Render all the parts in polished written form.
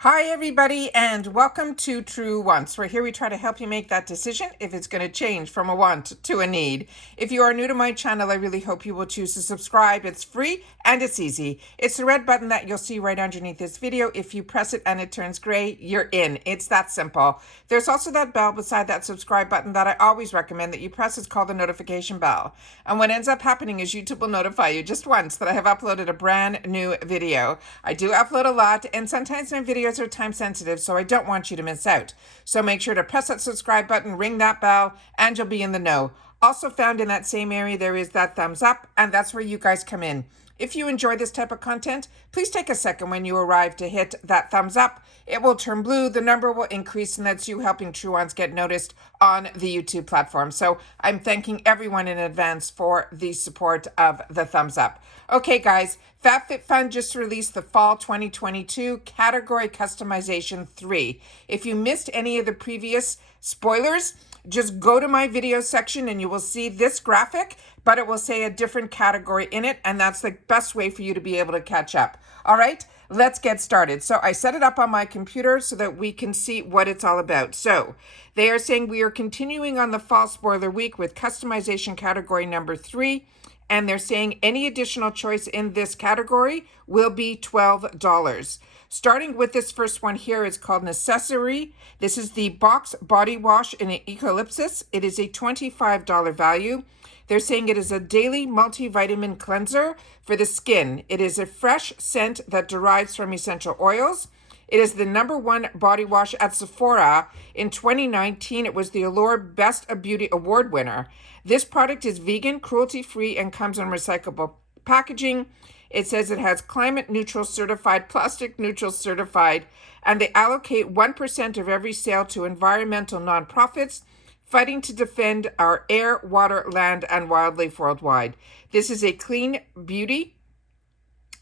Hi, everybody, and welcome to True Wants, where here we try to help you make that decision if it's going to change from a want to a need. If you are new to my channel, I really hope you will choose to subscribe. It's free and it's easy. It's the red button that you'll see right underneath this video. If you press it and it turns gray, you're in. It's that simple. There's also that bell beside that subscribe button that I always recommend that you press. It's called the notification bell. And what ends up happening is YouTube will notify you just once that I have uploaded a brand new video. I do upload a lot, and sometimes my videos are time sensitive, so I don't want you to miss out. So make sure to press that subscribe button, ring that bell, and you'll be in the know. Also found in that same area, there is that thumbs up, and that's where you guys come in. If you enjoy this type of content, please take a second when you arrive to hit that thumbs up. It will turn blue, the number will increase, and that's you helping True Ones get noticed on the YouTube platform. So I'm thanking everyone in advance for the support of the thumbs up. Okay, guys, FabFitFun just released the Fall 2022 Category Customization 3. If you missed any of the previous spoilers, just go to my video section and you will see this graphic, but it will say a different category in it, and that's the best way for you to be able to catch up. All right, let's get started. So I set it up on my computer so that we can see what it's all about. So they are saying we are continuing on the Fall Spoiler Week with customization category number 3. And they're saying any additional choice in this category will be $12. Starting with this first one here, it's called Necessary. This is the Box Body Wash in an Eucalyptus. It is a $25 value. They're saying it is a daily multivitamin cleanser for the skin. It is a fresh scent that derives from essential oils. It is the #1 body wash at Sephora. In 2019, it was the Allure Best of Beauty Award winner. This product is vegan, cruelty-free, and comes in recyclable packaging. It says it has climate neutral certified, plastic neutral certified, and they allocate 1% of every sale to environmental nonprofits fighting to defend our air, water, land, and wildlife worldwide. This is a clean beauty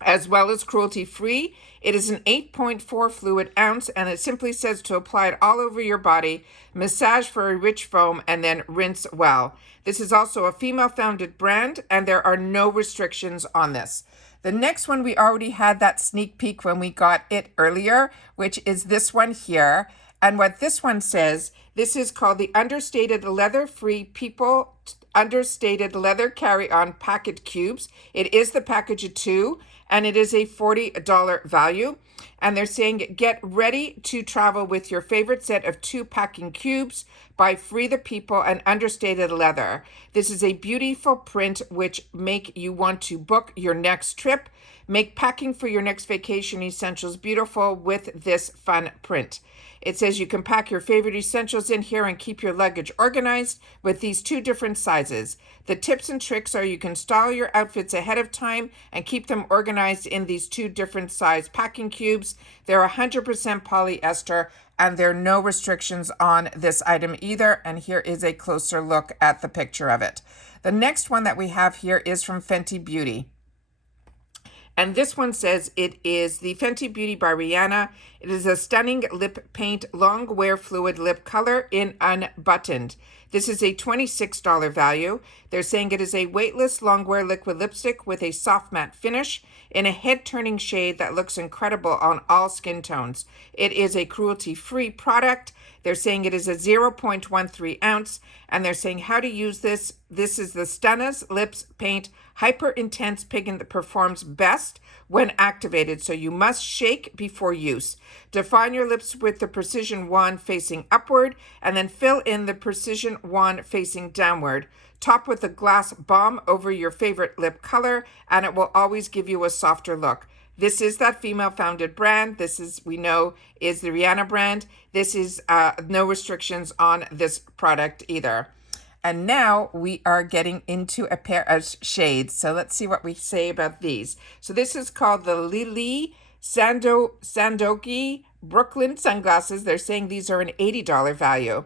as well as cruelty-free. It is an 8.4 fluid ounce, and it simply says to apply it all over your body, massage for a rich foam, and then rinse well. This is also a female-founded brand, and there are no restrictions on this. The next one, we already had that sneak peek when we got it earlier, which is this one here. And what this one says, this is called the Understated Leather Free People Understated Leather Carry-On Packet Cubes. It is the package of 2, and it is a $40 value. And they're saying, get ready to travel with your favorite set of 2 packing cubes by Free the People and Understated Leather. This is a beautiful print which make you want to book your next trip. Make packing for your next vacation essentials beautiful with this fun print. It says you can pack your favorite essentials in here and keep your luggage organized with these 2 different sizes. The tips and tricks are you can style your outfits ahead of time and keep them organized in these 2 different size packing cubes. They're 100% polyester, and there are no restrictions on this item either. And here is a closer look at the picture of it. The next one that we have here is from Fenty Beauty. And this one says it is the Fenty Beauty by Rihanna. It is a stunning lip paint long wear fluid lip color in unbuttoned. This is a $26 value. They're saying it is a weightless long wear liquid lipstick with a soft matte finish in a head turning shade that looks incredible on all skin tones. It is a cruelty free product. They're saying it is a 0.13 ounce, and they're saying how to use this. This is the Stunna's Lips Paint Hyper Intense Pigment that performs best when activated, so you must shake before use. Define your lips with the precision wand facing upward, and then fill in the precision wand facing downward. Top with a glass balm over your favorite lip color, and it will always give you a softer look. This is that female-founded brand. This is, we know, is the Rihanna brand. This is no restrictions on this product either. And now we are getting into a pair of shades. So let's see what we say about these. So this is called the Lily Sandoki Brooklyn sunglasses. They're saying these are an $80 value.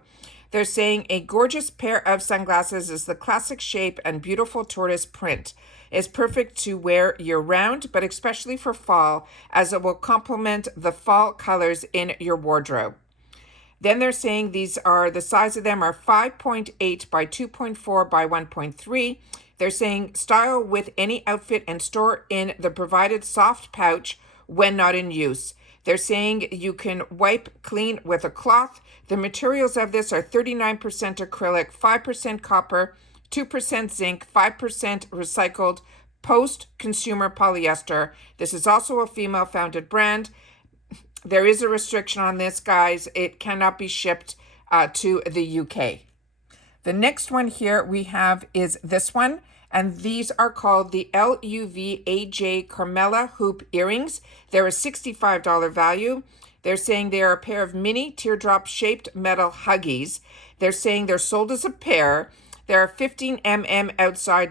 They're saying a gorgeous pair of sunglasses is the classic shape and beautiful tortoise print. It's perfect to wear year-round, but especially for fall, as it will complement the fall colors in your wardrobe. Then they're saying these are, the size of them are 5.8 by 2.4 by 1.3. They're saying style with any outfit and store in the provided soft pouch when not in use. They're saying you can wipe clean with a cloth. The materials of this are 39% acrylic, 5% copper, 2% zinc, 5% recycled post-consumer polyester. This is also a female-founded brand. There is a restriction on this, guys. It cannot be shipped to the UK. The next one here we have is this one, and these are called the Luv AJ Carmela Hoop Earrings. They're a $65 value. They're saying they are a pair of mini teardrop-shaped metal huggies. They're saying they're sold as a pair. They're 15 mm outside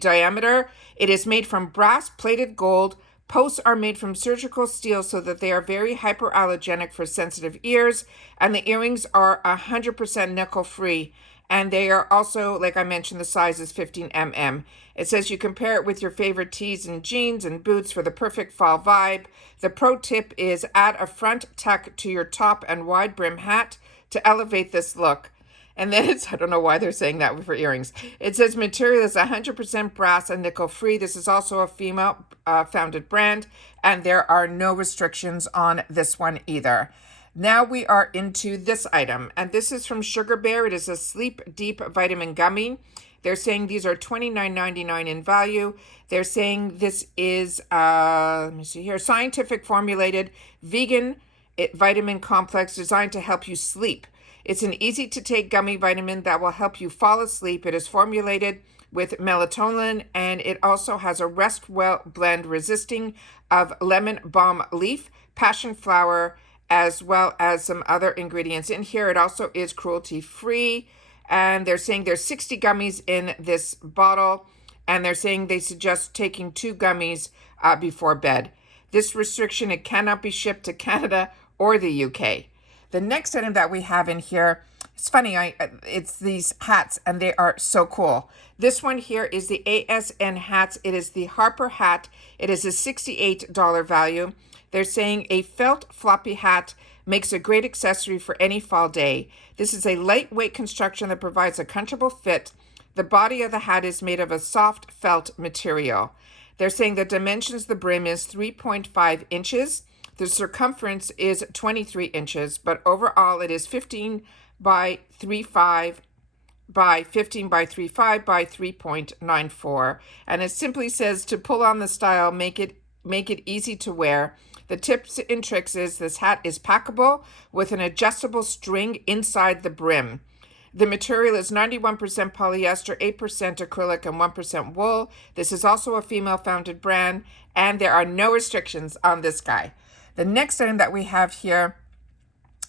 diameter. It is made from brass-plated gold. Posts are made from surgical steel so that they are very hypoallergenic for sensitive ears. And the earrings are 100% nickel-free. And they are also, like I mentioned, the size is 15 mm. It says you can pair it with your favorite tees and jeans and boots for the perfect fall vibe. The pro tip is add a front tuck to your top and wide brim hat to elevate this look. And then I don't know why they're saying that for earrings. It says material is 100% brass and nickel free. This is also a female founded brand, and there are no restrictions on this one either. Now we are into this item, and this is from Sugar Bear. It is a Sleep Deep Vitamin Gummy. They're saying these are $29.99 in value. They're saying this is, let me see here, scientific formulated vegan vitamin complex designed to help you sleep. It's an easy-to-take gummy vitamin that will help you fall asleep. It is formulated with melatonin, and it also has a rest well blend resisting of lemon balm leaf, passion flower, as well as some other ingredients in here. It also is cruelty-free, and they're saying there's 60 gummies in this bottle, and they're saying they suggest taking 2 gummies before bed. This restriction, it cannot be shipped to Canada or the UK. The next item that we have in here, it's funny, it's these hats, and they are so cool. This one here is the ASN hats. It is the Harper hat. It is a $68 value. They're saying a felt floppy hat makes a great accessory for any fall day. This is a lightweight construction that provides a comfortable fit. The body of the hat is made of a soft felt material. They're saying the dimensions of the brim is 3.5 inches. The circumference is 23 inches, but overall it is 15 by 3.5 by 15 by 3.5 by 3.94. And it simply says to pull on the style, make it easy to wear. The tips and tricks is this hat is packable with an adjustable string inside the brim. The material is 91% polyester, 8% acrylic, and 1% wool. This is also a female-founded brand, and there are no restrictions on this guy. The next item that we have here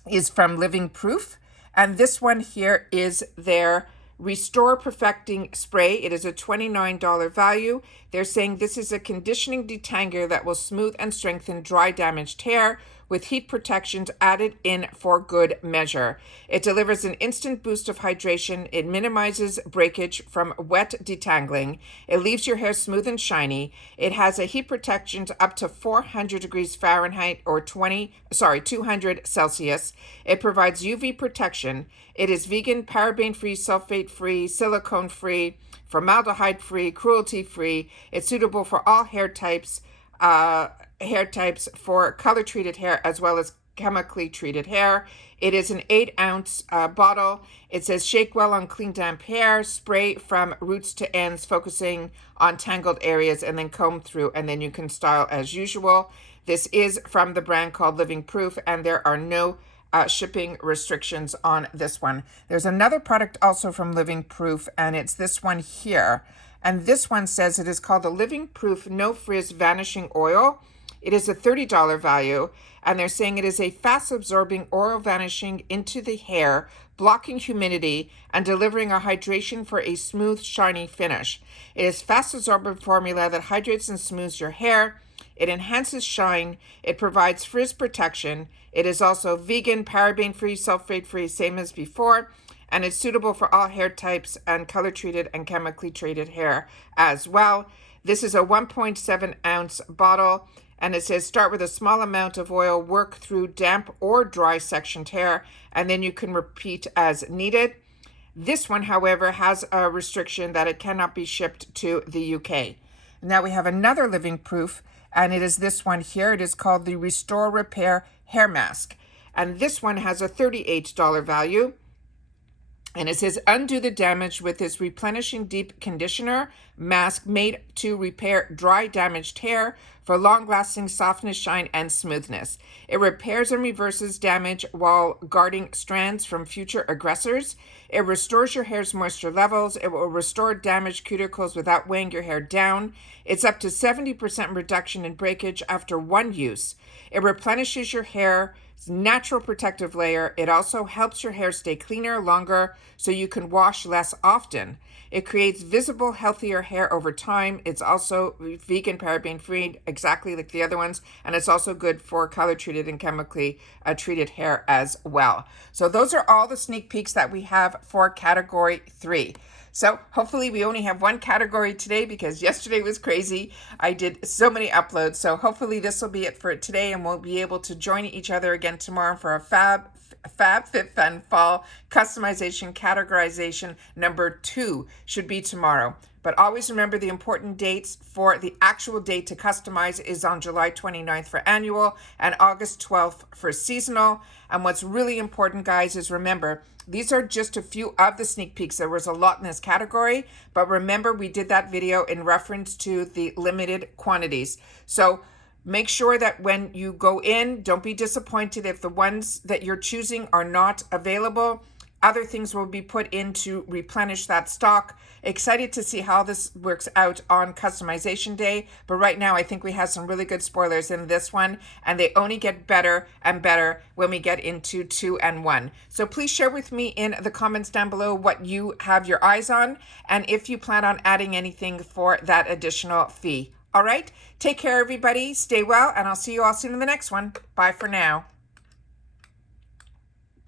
is from Living Proof, and this one here is their Restore Perfecting Spray. It is a $29 value. They're saying this is a conditioning detanger that will smooth and strengthen dry, damaged hair with heat protections added in for good measure. It delivers an instant boost of hydration. It minimizes breakage from wet detangling. It leaves your hair smooth and shiny. It has a heat protection to up to 400 degrees Fahrenheit or 200 Celsius. It provides UV protection. It is vegan, paraben-free, sulfate-free, silicone-free, formaldehyde-free, cruelty-free. It's suitable for all hair types for color treated hair as well as chemically treated hair. It is an 8-ounce bottle. It says shake well on clean damp hair, spray from roots to ends, focusing on tangled areas, and then comb through, and then you can style as usual. This is from the brand called Living Proof, and there are no shipping restrictions on this one. There's another product also from Living Proof, and it's this one here. And this one says it is called the Living Proof No Frizz Vanishing Oil. It is a $30 value, and they're saying it is a fast-absorbing oil vanishing into the hair, blocking humidity and delivering a hydration for a smooth, shiny finish. It is fast-absorbent formula that hydrates and smooths your hair. It enhances shine. It provides frizz protection. It is also vegan, paraben-free, sulfate-free, same as before, and it's suitable for all hair types and color-treated and chemically treated hair as well. This is a 1.7-ounce bottle, and it says start with a small amount of oil, work through damp or dry sectioned hair, and then you can repeat as needed. This one, however, has a restriction that it cannot be shipped to the UK. Now we have another Living Proof, and it is this one here. It is called the Restore Repair Hair Mask. And this one has a $38 value. And it says, undo the damage with this replenishing deep conditioner mask made to repair dry, damaged hair for long-lasting softness, shine, and smoothness. It repairs and reverses damage while guarding strands from future aggressors. It restores your hair's moisture levels. It will restore damaged cuticles without weighing your hair down. It's up to 70% reduction in breakage after one use. It replenishes your hair natural protective layer. It also helps your hair stay cleaner longer so you can wash less often. It creates visible, healthier hair over time. It's also vegan, paraben free, exactly like the other ones. And it's also good for color treated and chemically treated hair as well. So those are all the sneak peeks that we have for category 3. So hopefully we only have one category today because yesterday was crazy. I did so many uploads. So hopefully this will be it for today, and we'll be able to join each other again tomorrow for a FabFitFun Fall Customization Categorization number 2 should be tomorrow. But always remember the important dates for the actual date to customize is on July 29th for annual and August 12th for seasonal. And what's really important, guys, is remember, these are just a few of the sneak peeks. There was a lot in this category, but remember we did that video in reference to the limited quantities. So make sure that when you go in, don't be disappointed if the ones that you're choosing are not available. Other things will be put in to replenish that stock. Excited to see how this works out on customization day. But right now, I think we have some really good spoilers in this one, and they only get better and better when we get into 2 and 1. So please share with me in the comments down below what you have your eyes on, and if you plan on adding anything for that additional fee. All right, take care, everybody. Stay well, and I'll see you all soon in the next one. Bye for now.